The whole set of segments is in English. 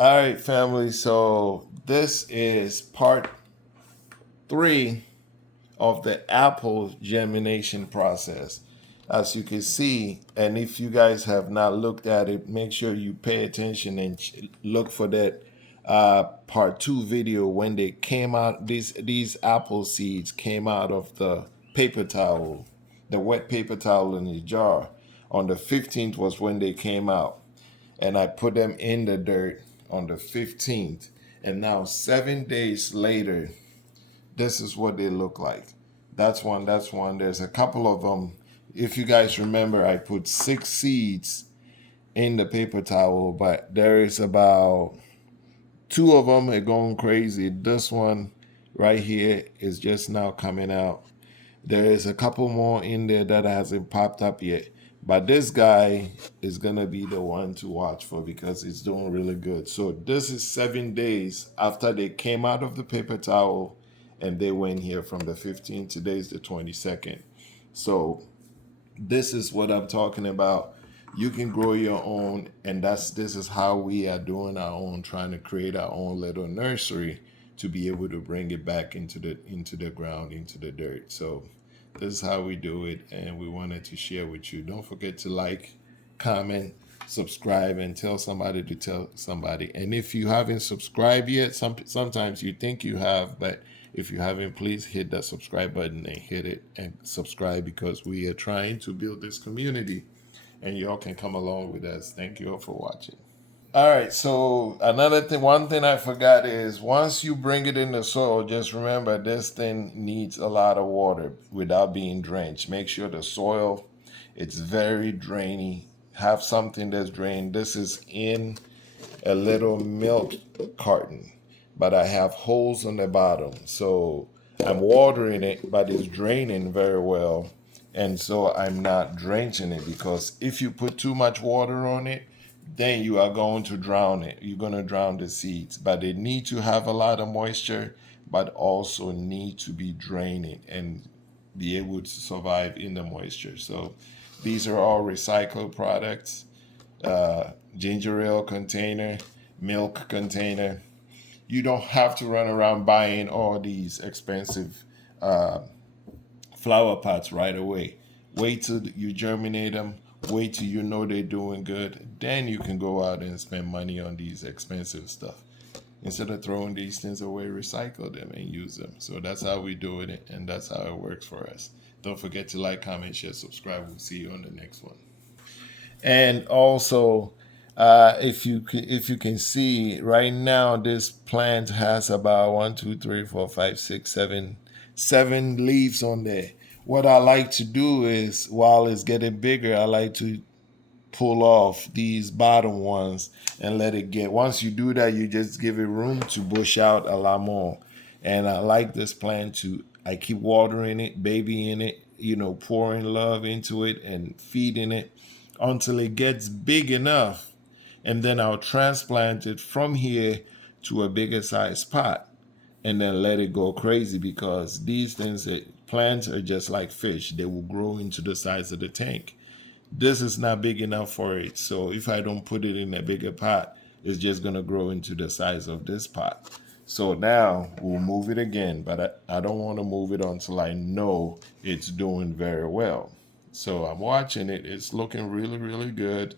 All right, family. So this is part 3 of the apple germination process. As you can see, and if you guys have not looked at it, make sure you pay attention and look for that part 2 video when they came out. These apple seeds came out of the paper towel, the wet paper towel in the jar. On the 15th was when they came out, and I put them in the dirt on the 15th. And now 7 days later, this is what they look like. That's one. That's one. There's a couple of them. If you guys remember, I put 6 seeds in the paper towel, but there is about 2 of them are going crazy. This one right here is just now coming out. There is a couple more in there that hasn't popped up yet. But this guy is going to be the one to watch for because it's doing really good. So this is 7 days after they came out of the paper towel and they went here from the 15th. Today's the 22nd. So this is what I'm talking about. You can grow your own, and this is how we are doing our own, trying to create our own little nursery to be able to bring it back into the ground, into the dirt. So this is how we do it, and we wanted to share with you. Don't forget to like, comment, subscribe, and tell somebody to tell somebody. And if you haven't subscribed yet, sometimes you think you have, but if you haven't, please hit that subscribe button and hit it and subscribe, because we are trying to build this community and y'all can come along with us. Thank you all for watching. All right, so another thing, one thing I forgot is once you bring it in the soil, just remember this thing needs a lot of water without being drenched. Make sure the soil, it's very drainy. Have something that's drained. This is in a little milk carton, but I have holes on the bottom. So I'm watering it, but it's draining very well. And so I'm not drenching it, because if you put too much water on it, then you are going to drown it. You're going to drown the seeds. But they need to have a lot of moisture, but also need to be draining and be able to survive in the moisture. So these are all recycled products. Ginger ale container, milk container. You don't have to run around buying all these expensive flower pots right away. Wait till you germinate them. Wait till you know they're doing good. Then you can go out and spend money on these expensive stuff. Instead of throwing these things away, recycle them and use them. So that's how we do it, and that's how it works for us. Don't forget to like, comment, share, subscribe. We'll see you on the next one. And also, if you can see right now, this plant has about 1, 2, 3, 4, 5, 6, 7 leaves on there. What I like to do is, while it's getting bigger, I like to pull off these bottom ones and let it get. Once you do that, you just give it room to bush out a lot more. And I like this plant to. I keep watering it, babying it, pouring love into it and feeding it until it gets big enough, and then I'll transplant it from here to a bigger size pot and then let it go crazy, because these things, plants are just like fish. They will grow into the size of the tank. This is not big enough for it. So if I don't put it in a bigger pot, it's just going to grow into the size of this pot. So now we'll move it again, but I don't want to move it until I know it's doing very well. So I'm watching it. It's looking really, really good.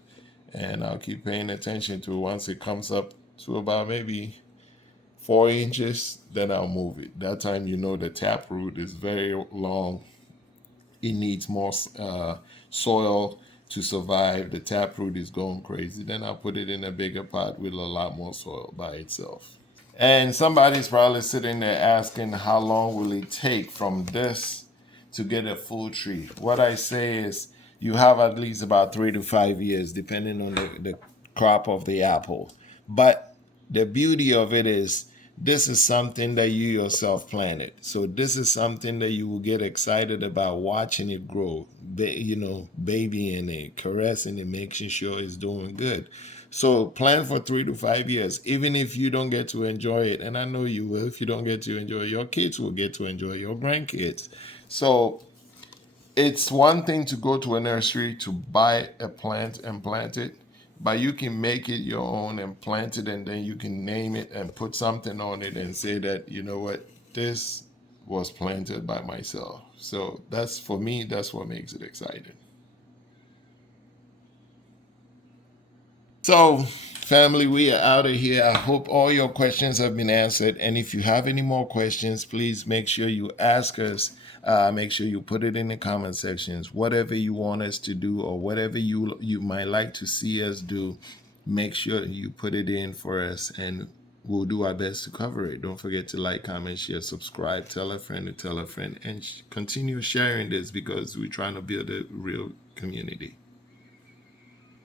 And I'll keep paying attention to it. Once it comes up to about maybe 4 inches, then I'll move it. That time, the taproot is very long. It needs more soil to survive. The taproot is going crazy. Then I'll put it in a bigger pot with a lot more soil by itself. And somebody's probably sitting there asking, how long will it take from this to get a full tree? What I say is, you have at least about 3 to 5 years, depending on the crop of the apple. But the beauty of it is, this is something that you yourself planted. So this is something that you will get excited about watching it grow, babying it, caressing it, making sure it's doing good. So plan for 3 to 5 years, even if you don't get to enjoy it. And I know you will. If you don't get to enjoy it, your kids will get to enjoy it, your grandkids. So it's one thing to go to a nursery to buy a plant and plant it, but you can make it your own and plant it, and then you can name it and put something on it and say that, you know what, this was planted by myself. So that's, for me, that's what makes it exciting. So, family, we are out of here. I hope all your questions have been answered. And if you have any more questions, please make sure you ask us. Make sure you put it in the comment sections. Whatever you want us to do, or whatever you might like to see us do, make sure you put it in for us, and we'll do our best to cover it. Don't forget to like, comment, share, subscribe, tell a friend to tell a friend, and continue sharing this, because we're trying to build a real community.